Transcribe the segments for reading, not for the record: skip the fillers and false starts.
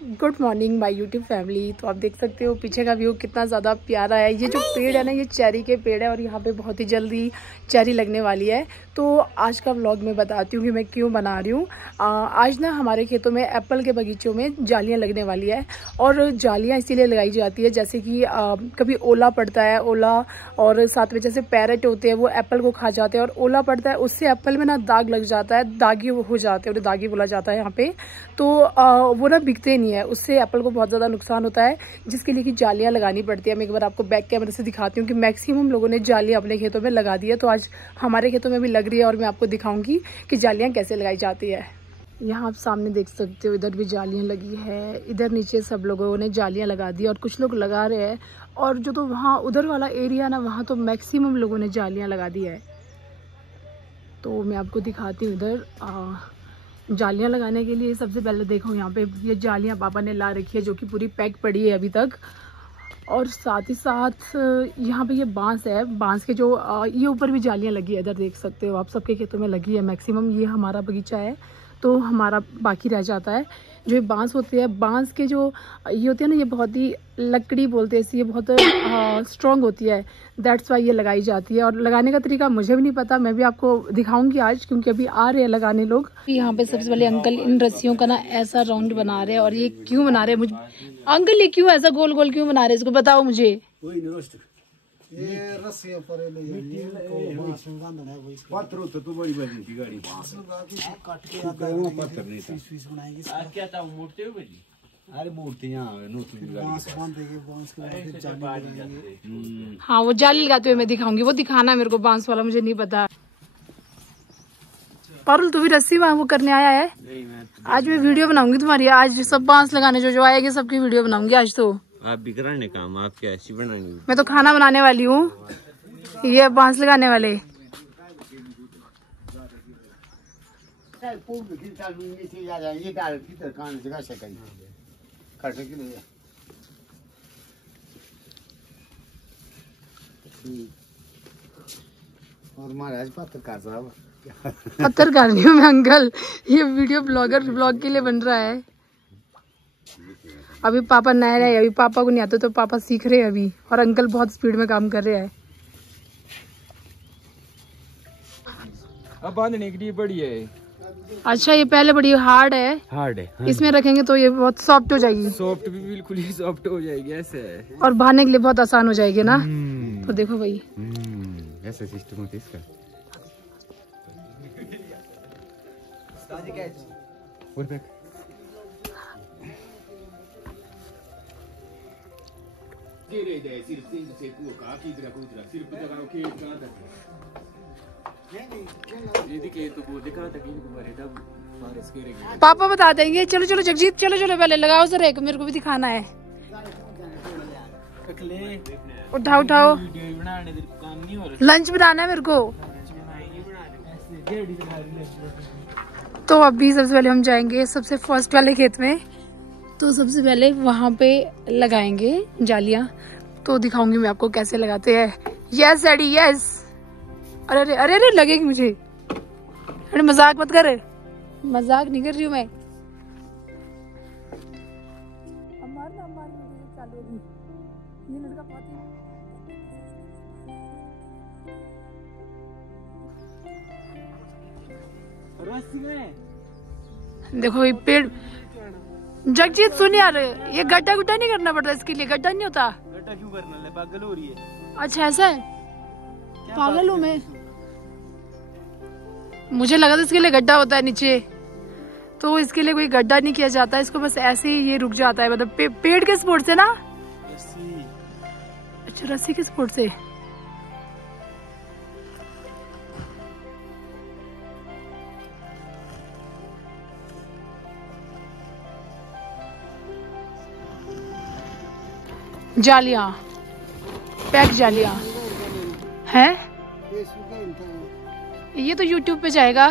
Good morning my YouTube family. तो आप देख सकते हो पीछे का व्यू कितना ज़्यादा प्यारा है। ये जो पेड़ है ना, ये चेरी के पेड़ है और यहाँ पे बहुत ही जल्दी चेरी लगने वाली है। तो आज का व्लॉग मैं बताती हूँ कि मैं क्यों बना रही हूँ। आज ना हमारे खेतों में एप्पल के बगीचों में जालियाँ लगने वाली है। और जालियाँ इसीलिए लगाई जाती है जैसे कि कभी ओला पड़ता है, ओला और साथ में जैसे पैरेट होते हैं वो एप्पल को खा जाते हैं और ओला पड़ता है, उससे एप्पल में ना दाग लग जाता है, दागी हो जाते हैं, उन्हें दागी बोला जाता है यहाँ पे। तो वो ना बिकते नहीं है, उससे एप्पल को बहुत ज़्यादा नुकसान होता है, जिसके लिए कि जालियाँ लगानी पड़ती है। मैं एक बार आपको बैक कैमरे से दिखाती हूँ कि मैक्सिमम लोगों ने जालियाँ अपने खेतों में लगा दी है। तो आज हमारे खेतों में भी लग रही है और मैं आपको दिखाऊंगी कि जालियाँ कैसे लगाई जाती है। यहाँ आप सामने देख सकते हो, इधर भी जालियाँ लगी है, इधर नीचे सब लोगों ने जालियाँ लगा दी और कुछ लोग लगा रहे हैं। और जो तो वहाँ उधर वाला एरिया ना, वहाँ तो मैक्सिमम लोगों ने जालियाँ लगा दी है। तो मैं आपको दिखाती हूँ इधर जालियाँ लगाने के लिए। सबसे पहले देखो यहाँ पे ये जालियाँ पापा ने ला रखी है जो कि पूरी पैक पड़ी है अभी तक। और साथ ही साथ यहाँ पे ये बांस है, बांस के जो ये ऊपर भी जालियाँ लगी है, इधर देख सकते हो आप, सबके खेतों में लगी है मैक्सिमम। ये हमारा बगीचा है तो हमारा बाकी रह जाता है। जो ये बांस होते हैं, बांस के जो ये होते हैं ना, ये बहुत ही लकड़ी बोलते हैं इसे, ये बहुत स्ट्रॉन्ग होती है, दैट्स वाई ये लगाई जाती है। और लगाने का तरीका मुझे भी नहीं पता, मैं भी आपको दिखाऊंगी आज, क्योंकि अभी आ रहे हैं लगाने लोग। यहाँ पे सबसे पहले अंकल इन रस्सियों का ना ऐसा राउंड बना रहे हैं। और ये क्यों बना रहे हैं मुझे अंकल, ये क्यों ऐसा गोल गोल क्यों बना रहे हैं, इसको बताओ मुझे। ये रस्सियों पर बांस में बांधना है, वही पत्थर होता तो बड़ी बड़ी थी गाड़ी, बांस लगा के काट के पत्थर नहीं था, पीस बनाएंगे। क्या था मूर्ति हो गई? अरे मूर्ति यहाँ नोट में बांस बांधेंगे, बांस के बाद जाली लगाएंगे। हाँ, वो जाली लगाते हुए मैं दिखाऊंगी, वो दिखाना मेरे को, बांस वाला मुझे नहीं पता। पारुल तू भी रस्सी वो करने आया है? आज मैं वीडियो बनाऊंगी तुम्हारी, आज सब बांस लगाने जो आएंगे सबकी वीडियो बनाऊंगी आज। तो आप भी कराने काम, आप क्या ऐसी बनानी? मैं तो खाना बनाने वाली हूँ, ये बांस लगाने वाले। और महाराज पत्रकार साहब, पत्रकार नहीं हूँ मैं अंकल, ये वीडियो ब्लॉग के लिए बन रहा है। अभी पापा नए रहे, अभी पापा को नहीं आता तो पापा सीख रहे हैं अभी, और अंकल बहुत स्पीड में काम कर रहे हैं। अब बांधने के लिए बड़ी है। अच्छा, ये पहले बड़ी हार्ड है, हाँ। इसमें रखेंगे तो ये बहुत सॉफ्ट हो जाएगी, सॉफ्ट भी बिल्कुल ही सॉफ्ट हो जाएगी ऐसे, और बांधने के लिए बहुत आसान हो जाएगी ना। तो देखो भाई ऐसा सिस्टम होता है इसका। पापा बता देंगे। चलो चलो जगजीत, चलो चलो पहले लगाओ जरा, एक मेरे को भी दिखाना है। उठाओ उठाओ, लंच बनाना है मेरे को। तो अभी सबसे पहले हम जाएंगे सबसे फर्स्ट वाले खेत में, तो सबसे पहले वहां पे लगाएंगे जालियां। तो दिखाऊंगी मैं आपको कैसे लगाते हैं। Yes daddy yes. अरे अरे अरे अरे लगेगी मुझे, अरे मजाक मत कर, मजाक नहीं कर रही हूँ मैं। ये लड़का देखो ये पेड़। जगजीत सुन यार, ये गड्ढा गुड्ढा नहीं करना पड़ता इसके लिए, गड्ढा नहीं होता। गड्ढा क्यों करना है, पागल हो रही है? अच्छा ऐसा है, पागल हूँ मैं, मुझे लगा था इसके लिए गड्ढा होता है नीचे। तो इसके लिए कोई गड्ढा नहीं किया जाता, इसको बस ऐसे ही ये रुक जाता है, मतलब पेड़ के सपोर्ट से ना। अच्छा, रस्सी के सपोर्ट से। जालियां, पैक जालियां हैं, ये तो YouTube पे जाएगा।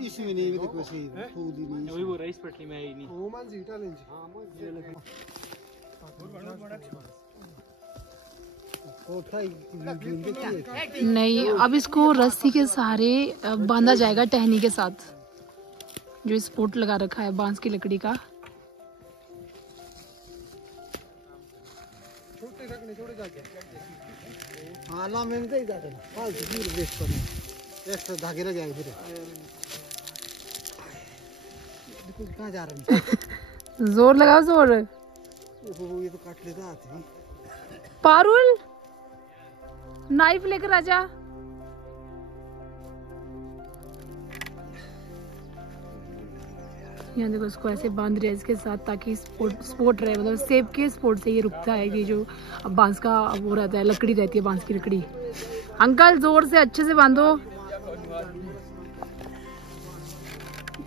इसमें नहीं देखो सही पूरी नहीं, वही वो राइस पटली में आई नहीं। वो मान जी डालेंगे। हां नहीं, अब इसको रस्सी के सहारे बांधा जाएगा टहनी के साथ, जो स्पोर्ट लगा रखा है बांस की लकड़ी का। धागे लग जाएंगे फिर। कहाँ जा रहे हैं? जोर लगाओ जोर। ये तो काट लेता हाथ में। पारुल नाइफ लेकर आजा। यहाँ देखो इसको ऐसे बांध रहे हैं इसके साथ, ताकि स्पोर्ट रहे, मतलब सेब के स्पोर्ट से ये रुकता है। ये जो बांस का वो रहता है, लकड़ी रहती है बांस की लकड़ी। अंकल जोर से अच्छे से बांधो।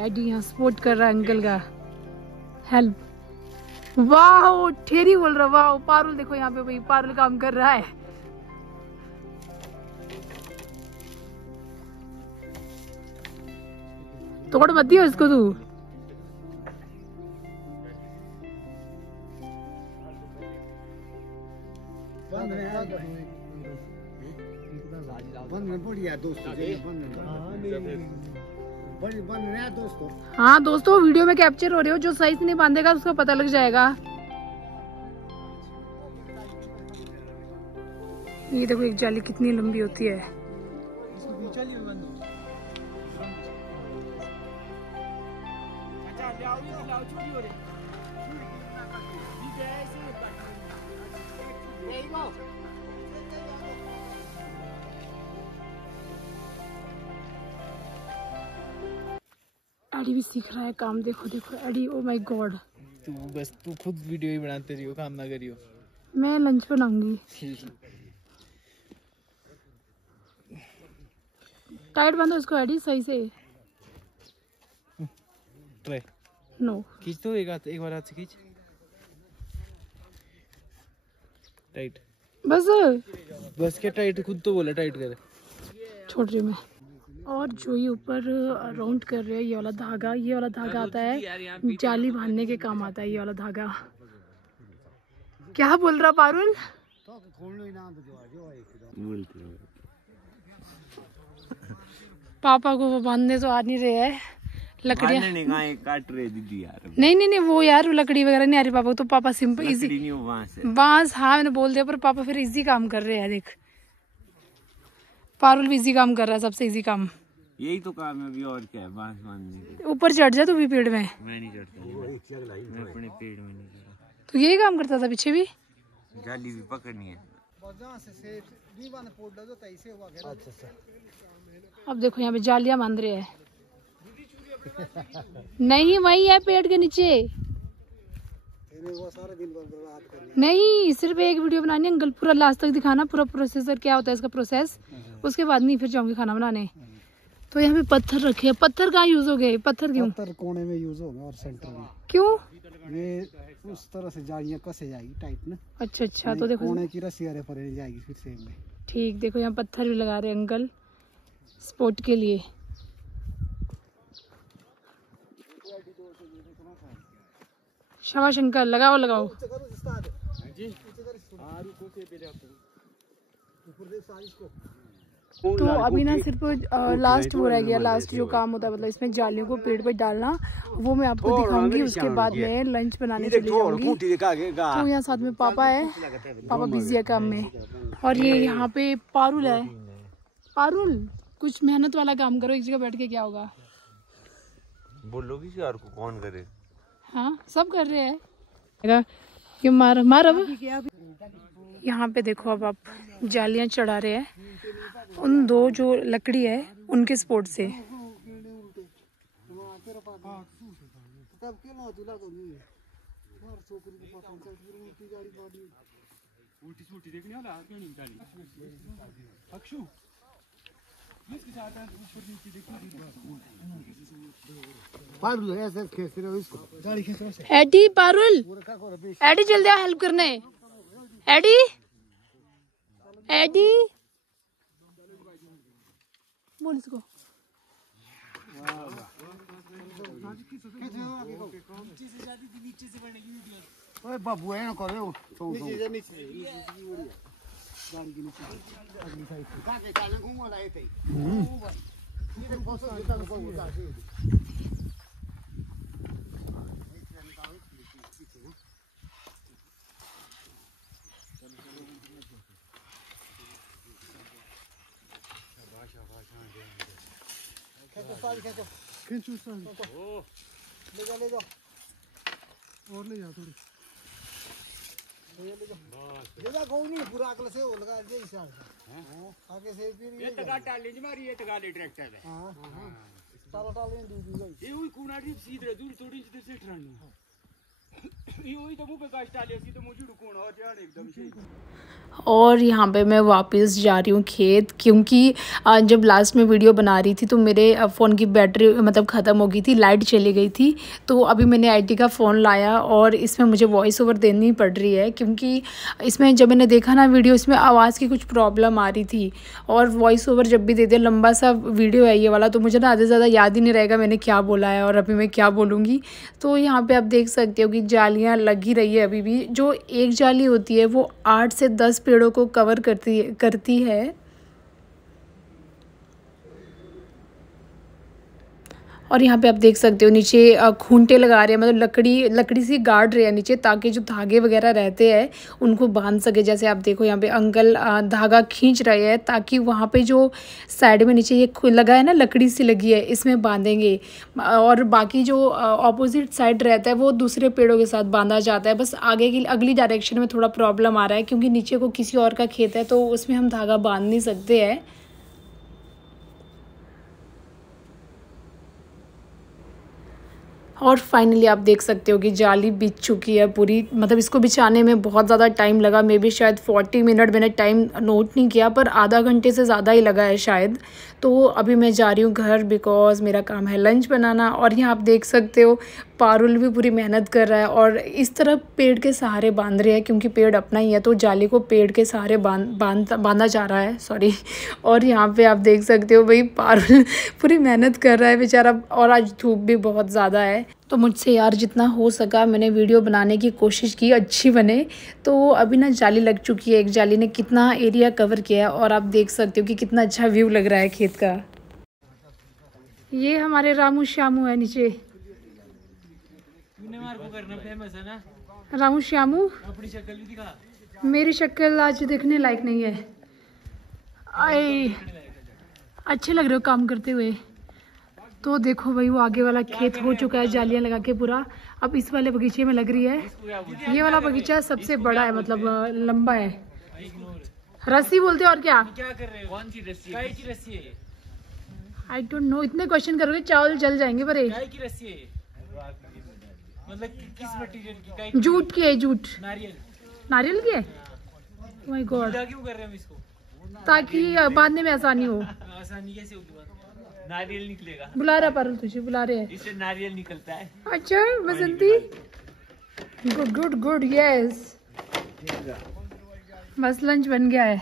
एडी यहाँ सपोर्ट कर रहा है अंकल का, हेल्प। वाह ठेरी बोल रहा, वाह। पारुल देखो यहाँ पे, भाई पारुल काम कर रहा है। तोड़ मत दियो इसको तू। हाँ दोस्तों, वीडियो में कैप्चर हो रहे हो, जो सही से नहीं बांधेगा उसको पता लग जाएगा। ये देखो एक जाली कितनी लंबी होती है। एडी भी सीख रहा है काम। देखो देखो एडी, ओ माय गॉड। तू खुद वीडियो ही बनाते रहियो, काम ना करियो। मैं लंच बनाऊंगी। टाइट बांधो इसको एडी, सही से। ट्राई। नो खींच तो एक बार हाथ से खींच। टाइट बस क्या टाइट? खुद तो बोला टाइट कर। छोड़ रही मैं। और जो ये ऊपर राउंड कर रहे हैं, ये वाला धागा, ये वाला धागा आता है जाली बांधने के काम आता है। ये वाला धागा क्या बोल रहा पारुल? पापा को वो बांधने तो आ नहीं रहे हैं, लकड़ियाँ काट रहे दीदी यार। नहीं वो यार लकड़ी वगैरह नहीं आ रही पापा को। तो पापा सिंपल इजी बांस, हाँ मैंने बोल दिया, पर पापा फिर इजी काम कर रहे हैं। देख पारुल भी इजी काम कर रहा है, सबसे इजी काम यही तो काम है अभी, और क्या है? बांस बांधने। ऊपर चढ़ जा तू भी पेड़ में। मैं नहीं चढ़ता, मैं अपने पेड़ में नहीं चढ़ा। तो यही काम करता था पीछे भी। जाली भी पकड़नी है। अब देखो यहाँ पे जालियां बांध रहे हैं। नहीं वही है पेड़ के नीचे। नहीं सिर्फ एक वीडियो बनानी है अंकल, पूरा लास्ट तक दिखाना, पूरा प्रोसेसर क्या होता है इसका प्रोसेस। उसके बाद नहीं फिर जाऊंगी खाना बनाने। तो यहाँ पे पत्थर रखे हैं। पत्थर कहाँ यूज हो गए? पत्थर क्यों? पत्थर कोने में यूज होगा और सेंटर में। क्यों? ये उस तरह से जालियां कसे जाएगी टाइट ना। अच्छा तो देखो कोने की रस्सी अरे पर जाएगी फिर सेम में। ठीक, देखो यहाँ पत्थर भी लगा रहे हैं अंकल स्पोर्ट के लिए। शाबाश अंकल, लगाओ। तो अभी ना सिर्फ लास्ट वो रह गया, लास्ट जो काम होता है, मतलब इसमें जालियों को पेड़ पे डालना, वो मैं आपको दिखाऊंगी। उसके बाद मैं लंच बनाने चली जाऊंगी। तो यहाँ साथ में पापा है, पापा बिजी है काम में। और ये यहाँ पे पारुल है। पारुल कुछ मेहनत वाला काम करो, एक जगह बैठ के क्या होगा? बोलोगी यार को कौन करे? हाँ सब कर रहे हैं। ये मार अब। यहाँ पे देखो अब आप जालियां चढ़ा रहे हैं उन दो जो लकड़ी है उनके सपोर्ट से। एडी पारुल, एडी जल्दी आओ हेल्प करने। एडी बोल इसको। बाबू है ना करे खींचो सारी ले जा और ले जा थोड़ी ले जा कोई नहीं पूरा अगले से वो लगा दे इस आगे से फिर ये टका टाली मारी ये टका ले ट्रैक्टर है हां ताला टाले दी गई ये हुई कुनाडी सीधे दूर थोड़ी इधर से ठरानी ये हुई तो मुंह पे काट टाली सी तो मुझे रुकोना और जान एकदम से। और यहाँ पे मैं वापस जा रही हूँ खेत, क्योंकि जब लास्ट में वीडियो बना रही थी तो मेरे फ़ोन की बैटरी मतलब ख़त्म हो गई थी, लाइट चली गई थी। तो अभी मैंने आईटी का फ़ोन लाया और इसमें मुझे वॉइस ओवर देनी पड़ रही है, क्योंकि इसमें जब मैंने देखा ना वीडियो, इसमें आवाज़ की कुछ प्रॉब्लम आ रही थी। और वॉइस ओवर जब भी देते, लंबा सा वीडियो है ये वाला, तो मुझे ना आधे से ज़्यादा याद ही नहीं रहेगा मैंने क्या बोला है और अभी मैं क्या बोलूँगी। तो यहाँ पर आप देख सकते हो कि जालियाँ लग ही रही है अभी भी। जो एक जाली होती है वो 8 से 10 पेड़ों को कवर करती है। और यहाँ पे आप देख सकते हो नीचे खूंटे लगा रहे हैं, मतलब लकड़ी से गाड़ रहे हैं नीचे, ताकि जो धागे वगैरह रहते हैं उनको बांध सके। जैसे आप देखो यहाँ पे अंकल धागा खींच रहे हैं, ताकि वहाँ पे जो साइड में नीचे ये लगा है ना, लकड़ी सी लगी है, इसमें बांधेंगे। और बाकी जो ऑपोजिट साइड रहता है वो दूसरे पेड़ों के साथ बांधा जाता है। बस आगे की अगली डायरेक्शन में थोड़ा प्रॉब्लम आ रहा है, क्योंकि नीचे को किसी और का खेत है तो उसमें हम धागा बांध नहीं सकते हैं। और फाइनली आप देख सकते हो कि जाली बिछ चुकी है पूरी, मतलब इसको बिछाने में बहुत ज़्यादा टाइम लगा। मे बी शायद 40 मिनट, मैंने टाइम नोट नहीं किया, पर आधा घंटे से ज़्यादा ही लगा है शायद। तो अभी मैं जा रही हूँ घर, बिकॉज मेरा काम है लंच बनाना। और यहाँ आप देख सकते हो पारुल भी पूरी मेहनत कर रहा है और इस तरफ पेड़ के सहारे बांध रहे हैं, क्योंकि पेड़ अपना ही है तो जाली को पेड़ के सहारे बांधा जा रहा है, सॉरी। और यहाँ पे आप देख सकते हो भाई पारुल पूरी मेहनत कर रहा है बेचारा। और आज धूप भी बहुत ज़्यादा है, तो मुझसे यार जितना हो सका मैंने वीडियो बनाने की कोशिश की, अच्छी बने। तो अभी ना जाली लग चुकी है, एक जाली ने कितना एरिया कवर किया है और आप देख सकते हो कि कितना अच्छा व्यू लग रहा है खेत का। ये हमारे रामू श्यामू है नीचे, को करना फेमस है ना रामू श्यामू। अपनी शक्ल भी दिखा। मेरी शक्ल आज देखने लायक नहीं है। आए अच्छे लग रहे हो काम करते हुए। तो देखो भाई वो आगे वाला खेत हो चुका है जालियां लगा के पूरा। अब इस वाले बगीचे में लग रही है। ये वाला बगीचा सबसे बड़ा है, मतलब लंबा है। रस्सी बोलते और क्या कर रहे हो? कौन सी रस्सी? गाय की रस्सी है। आई डोंट नो, इतने क्वेश्चन करोगे चावल जल जाएंगे। पर गाय की रस्सी है, मतलब किस मटेरियल की? जूट की है, जूट नारियल की है। माय गॉड, क्यों कर रहे हैं इसको? ताकि बांधने में आसानी हो। आसानी कैसे होगी? नारियल निकलेगा। बुला रहा पारुल, तुझे बुला रहे हैं। इससे नारियल निकलता है। अच्छा बसंती, गुड गुड गुड, यस। बस लंच बन गया है।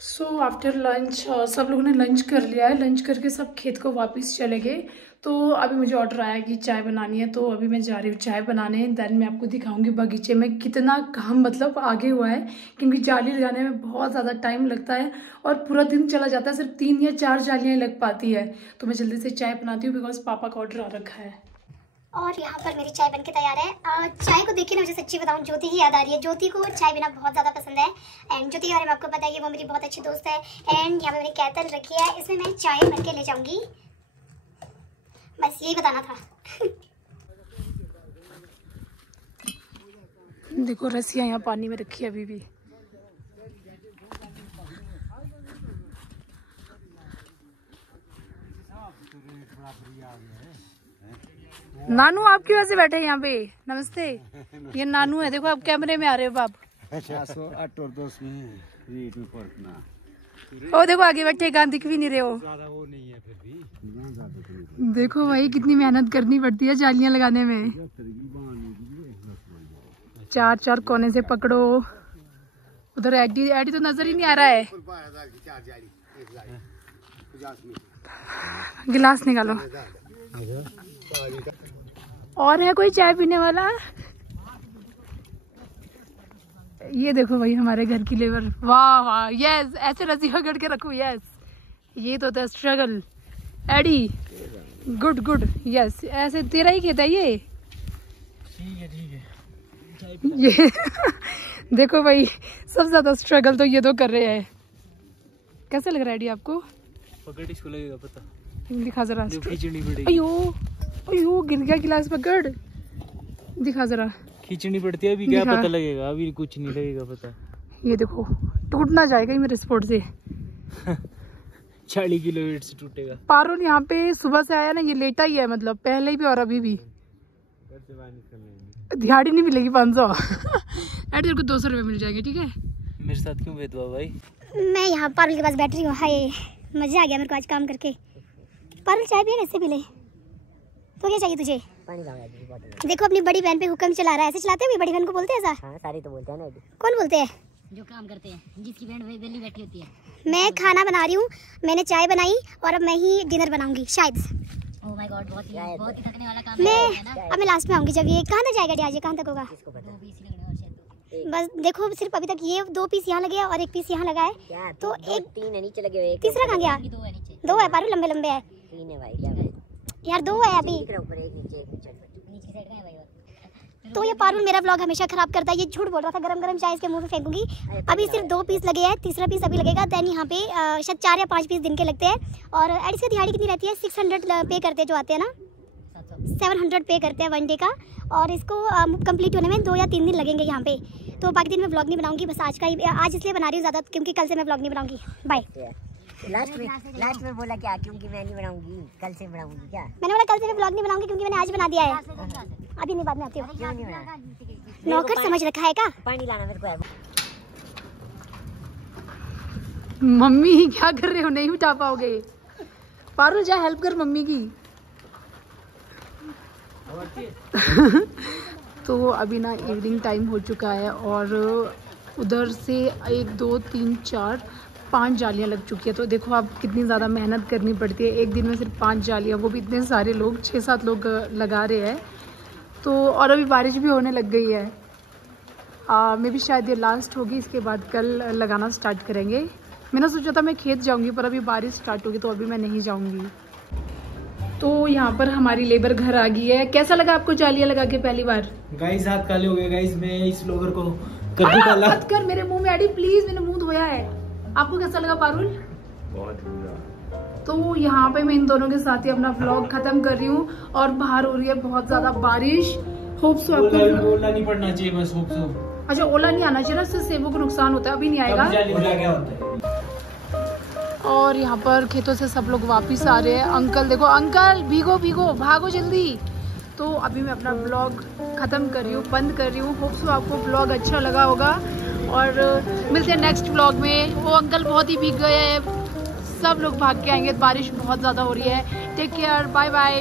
सो आफ्टर लंच सब लोगों ने लंच कर लिया है। लंच करके सब खेत को वापस चले गए। तो अभी मुझे ऑर्डर आया कि चाय बनानी है, तो अभी मैं जा रही हूँ चाय बनाने। देन मैं आपको दिखाऊंगी बगीचे में कितना काम मतलब आगे हुआ है, क्योंकि जाली लगाने में बहुत ज़्यादा टाइम लगता है और पूरा दिन चला जाता है, सिर्फ 3 या 4 जालियाँ लग पाती है। तो मैं जल्दी से चाय बनाती हूँ, बिकॉज पापा का ऑर्डर आ रखा है। और यहाँ पर मेरी चाय बनके तैयार है। चाय को देख के ना मुझे सच्ची बताऊँ ज्योति की याद आ रही है। ज्योति को चाय बिना बहुत ज़्यादा पसंद है। एंड ज्योति के बारे में आपको पता है कि वो मेरी बहुत अच्छी दोस्त है। एंड यहाँ पे मैंने केतल रखी है, इसमें मैं चाय भर के ले जाऊँगी। बस यही बताना था। देखो रस्सियाँ यहाँ पानी में रखी है अभी भी। नानू आप क्यों ऐसे बैठे हैं यहाँ पे? नमस्ते। ये नानू है, देखो आप कैमरे में आ रहे हो आप। 8 और 10 में रेट में फर्क ना। ओ देखो आगे बैठे, कहाँ दिख भी नहीं रहे हो। ज्यादा वो नहीं है फिर भी। देखो भाई कितनी मेहनत करनी पड़ती है जालियां लगाने में। 4 कोने से पकड़ो। उधर एडी तो नजर ही नहीं आ रहा है। गिलास निकालो। और है कोई चाय पीने वाला? ये देखो भाई हमारे घर की लेबर, वाह वाह, यस ऐसे रस्सी पकड़ के रखो, यस ये तो होता है स्ट्रगल। एडी गुड गुड, यस ऐसे तेरा ही खेत है ये। ठीक है ये देखो भाई सबसे ज्यादा स्ट्रगल तो ये तो कर रहे हैं। कैसा लग रहा है एडी आपको? पकड़ इसको लगेगा पता, दिखा जरा। खींचनी पड़ेगी। अयो अयो गिर गया गिलास, पकड़ दिखा जरा। खींचनी पड़ती है, अभी क्या पता लगेगा, अभी कुछ नहीं लगेगा पता। ये देखो टूट ना जाएगा ये मेरे स्पोर्ट से। 40 किलो वेट से टूटेगा। पारुल यहाँ पे सुबह से आया ना, ये लेटा ही है, मतलब पहले भी और अभी भी। दिहाड़ी नहीं मिलेगी 500। तेरे को 200 रुपये मिल जाएंगे, ठीक है? मेरे साथ क्यों भेदभाव भाई? मैं यहाँ पारुल के पास बैठ रही हूँ। हाय मजा आ गया मेरे को आज काम करके। पारुल चाय पिए? कैसे पी ले? तो क्या चाहिए तुझे? पानी लाओ यार, बॉटल। देखो अपनी बड़ी बहन पे हुक्म चला रहा है। ऐसे चलाते हैं? बड़ी बहन को बोलते हैं ऐसा? हाँ सारी तो बोलते हैं ना। कौन बोलते हैं? जो काम करते हैं, जिसकी बहन वेली बैठी होती है। मैं खाना बना रही हूँ, मैंने चाय बनाई और अब मैं ही डिनर बनाऊंगी शायद। ओह माय गॉड, बहुत ही थकने वाला काम मैं अब मैं लास्ट में आऊंगी जब ये कहाँ तक जाएगा। आज ये कहाँ तक होगा? बस देखो सिर्फ अभी तक ये 2 पीस यहाँ लगे हैं और 1 पीस यहाँ लगा है, तो एक 3 है नीचे लगे हुए, एक तीसरा कहाँ गया? 2 है नीचे। 2 है पारुल, लंबे लंबे है 3 है भाई। क्या यार, 2 है अभी। ऊपर एक नीचे, एक नीचे की साइड का है भाई। तो ये पारुल मेरा व्लॉग हमेशा खराब करता है। ये झूठ बोल रहा था गरम गरम चाय इसके मुंह में फेंकूंगी। अभी सिर्फ 2 पीस लगे हैं, तीसरा पीस अभी लगेगा। देन यहाँ पे शायद 4 या 5 पीस दिन के लगते हैं। और एडिस की दिहाड़ी कितनी रहती है? 600 पे करते हैं जो आते हैं ना, 700 पे करते हैं 1 डे का। और इसको कंप्लीट होने में 2 या 3 दिन लगेंगे यहाँ पे। तो बाकी दिन मैं व्लॉग नहीं बनाऊंगी, बस आज का ही, आज इसलिए बना रही हूँ ज़्यादा क्योंकि कल से मैं व्लॉग नहीं बनाऊंगी। बाय। लास्ट में बोला क्या? क्योंकि मैं नहीं बनाऊंगी, कल से बनाऊंगी। क्या मैंने बोला कल से मैं व्लॉग नहीं बनाऊंगी क्योंकि मैंने आज बना दिया है। अभी नहीं, बाद में आती हूँ। क्यों नहीं बना? नौकर समझ रखा है क्या? पानी लाना मेरे को है। मम्मी क्या कर रहे हो? नहीं उठा पाओगे। पारुल जा हेल्प कर मम्मी की। तो अभी ना इवनिंग टाइम हो चुका है और उधर से 1 2 3 4 5 जालियाँ लग चुकी है। तो देखो आप कितनी ज़्यादा मेहनत करनी पड़ती है एक दिन में, सिर्फ 5 जालियाँ, वो भी इतने सारे लोग, 6-7 लोग लगा रहे हैं। तो और अभी बारिश भी होने लग गई है। मे भी शायद ये लास्ट होगी, इसके बाद कल लगाना स्टार्ट करेंगे। मैंने सोचा था मैं खेत जाऊंगी पर अभी बारिश स्टार्ट होगी तो अभी मैं नहीं जाऊंगी। तो यहाँ पर हमारी लेबर घर आ गई है। कैसा लगा आपको जालियाँ लगा के पहली बार? गाइस हाथ काले हो गए गाइस, मैं इस ब्लॉगर को कद्दू डाला। मत कर मेरे मुंह में एडी प्लीज, मैंने मुंह धोया है। आपको कैसा लगा पारुल? बहुत बुरा। तो यहाँ पे मैं इन दोनों के साथ ही अपना व्लॉग खत्म कर रही हूँ और बाहर हो रही है बहुत ज्यादा बारिश। होप सो आपको ओला नहीं पड़ना चाहिए, बस होप सो। अच्छा ओला नहीं आना चाहिए ना, इससे सेबों को नुकसान होता है। अभी नहीं आएगा। क्या होता है? और यहाँ पर खेतों से सब लोग वापस आ रहे हैं। अंकल देखो, अंकल भीगो भीगो, भागो जल्दी। तो अभी मैं अपना ब्लॉग ख़त्म कर रही हूँ, बंद कर रही हूँ। होप सो आपको ब्लॉग अच्छा लगा होगा और मिलते हैं नेक्स्ट ब्लॉग में। वो अंकल बहुत ही भीग गए हैं, सब लोग भाग के आएंगे, बारिश बहुत ज़्यादा हो रही है। Take care, bye bye.